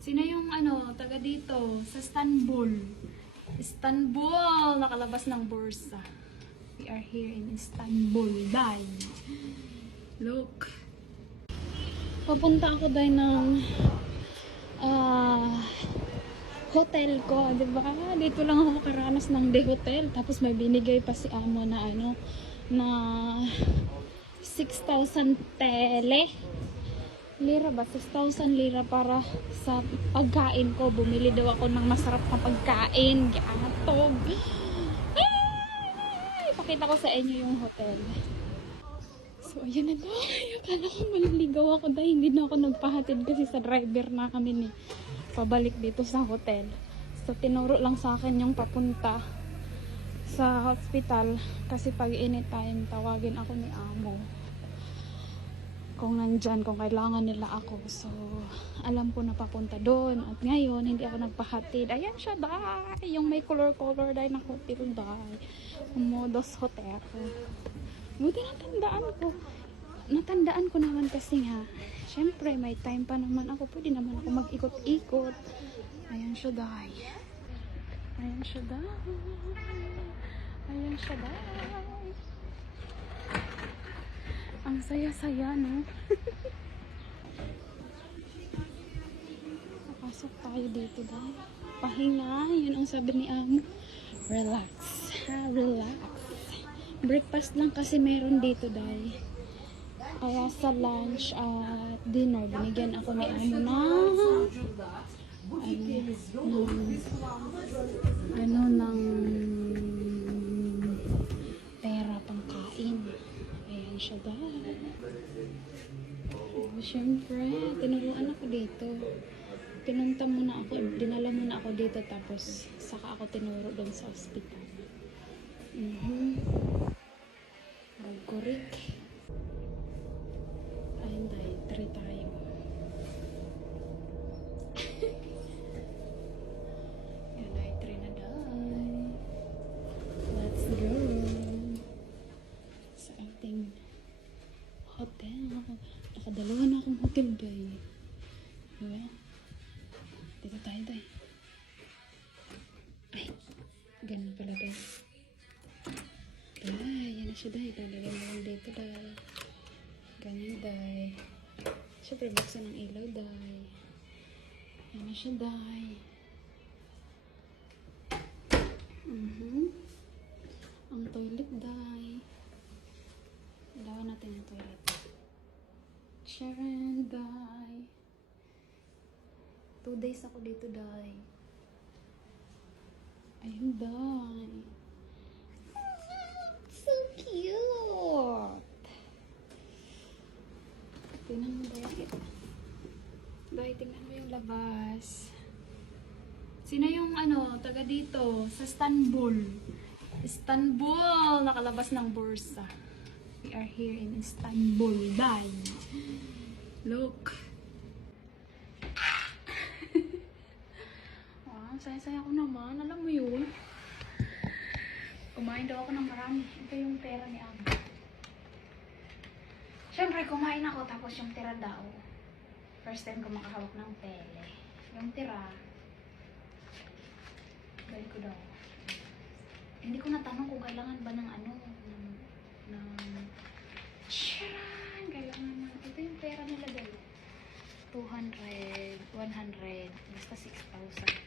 Sino yung taga dito sa Istanbul? Istanbul! Nakalabas ng bursa. We are here in Istanbul, day. Look. Papunta ako day ng hotel ko, di ba? Dito lang ako karanas ng de hotel. Tapos may binigay pa si amo na na 6,000 lira ba? 6,000 lira para sa pagkain ko. Bumili daw ako ng masarap na pagkain. Gatog. Ay! Pakita ko sa inyo yung hotel. So, ayan na daw. Akala ko maliligaw ako dahil hindi na ako nagpahatid kasi sa driver na kami ni pabalik dito sa hotel. So, tinuro lang sa akin yung papunta sa hospital kasi pag anytime tawagin ako ni amo kung nandyan, kung kailangan nila ako. So, alam ko na papunta doon. At ngayon, hindi ako nagpahatid. Ayan siya, day! Yung may color-color, day, na hotel, day. Modos Hotel. Buti natandaan ko. Natandaan ko naman kasi nga, syempre, may time pa naman ako. Pwede naman ako mag-ikot-ikot. Ayan siya, day. Ayan siya, day. Ayan siya, day. Ang saya-saya, no? Papasok tayo dito, dahil pahinga. Yun ang sabi ni amo. Relax. Ha, relax. Breakfast lang kasi meron dito, dahil. Kaya sa lunch at dinner, binigyan ako ni amo ng pera pangkain. Ayan siya, dahil. Siyempre, tinuruan ako dito. Pinunta muna ako, dinala muna ako dito, tapos saka ako tinuro doon sa hospital. Magkurik. Ayun, dahil, try tayo. Yan, dahil, try na dahil. Let's go. Sa ating hotel. Nakadalawa na akong hotel, day. Diba? Dito tayo, day. Ay, ganun pala, day. Ay, yan na siya, day. Lalagyan mo lang dito, day. Ganyan, day. Siyempre, buksan ang ilaw, day. Yan na siya, day. Ang toilet, day. Ilawan natin ang toilet. Sharon, day. 2 days ako dito, day. Ayun, day. So cute! Tingnan mo, day. Day, tingnan mo yung labas. Sino yung taga dito sa Istanbul? Istanbul! Nakalabas ng bursa. We are here in Istanbul, day. Look. Saya-saya ko naman. Alam mo yun? Kumain daw ako ng marami. Ito yung pera ni amo. Siyempre, kumain ako tapos yung tira daw. First time ko makahawak ng tele. Yung tira, balik ko daw. Hindi ko natanong kung kailangan ba ng Sharon! Kailangan naman. Ito yung pera nila daw. 200, 100, basta 6,000.